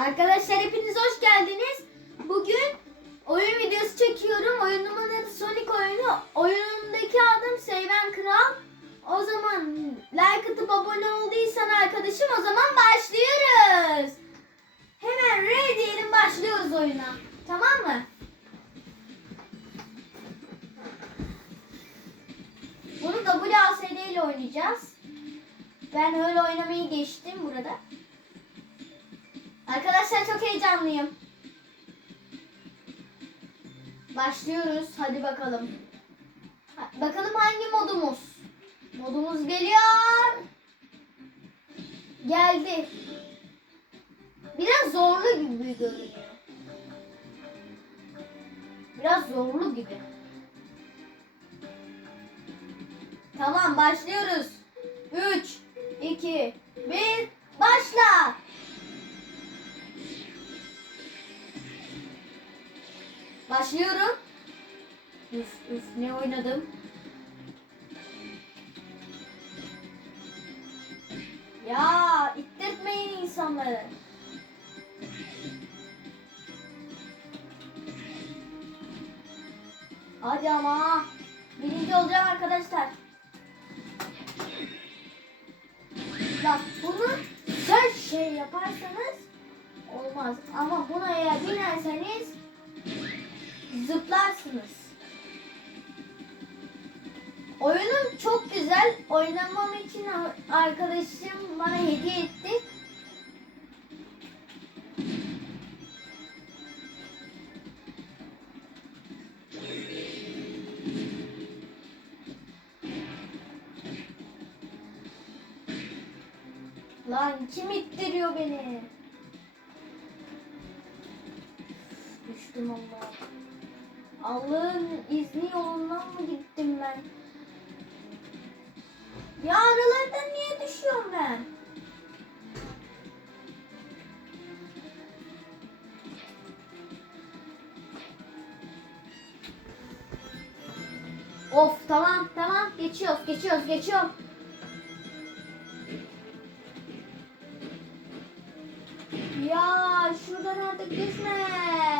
Arkadaşlar hepiniz hoş geldiniz. Bugün oyun videosu çekiyorum. Oyunumun adı Sonic oyunu. Oyunumdaki adım Seyven Kral. O zaman like atıp abone olduysan arkadaşım o zaman başlıyoruz. Hemen R diyelim başlıyoruz oyuna. Tamam mı? Bunu WASD ile oynayacağız. Ben öyle oynamayı geçtim burada. Arkadaşlar çok heyecanlıyım. Başlıyoruz. Hadi bakalım. Bakalım hangi modumuz? Modumuz geliyor. Geldi. Biraz zorlu gibi görünüyor. Biraz zorlu gibi. Tamam başlıyoruz. 3, 2, Başlıyorum. Üf üf ne oynadım. Ya ittirtmeyin insanları. Hadi ama. Birinci olacağım arkadaşlar. Bak bunu güzel şey yaparsanız olmaz. Ama buna eğer binerseniz zıplarsınız. Oyunum çok güzel. Oynamam için arkadaşım bana hediye etti. Lan kim ittiriyor beni? Düştüm Allah. Allah'ın izni yolundan mı gittim ben? Ya aralardan niye düşüyorum ben? Of tamam tamam geçiyoruz geçiyoruz geçiyorum. Ya şuradan artık düşme.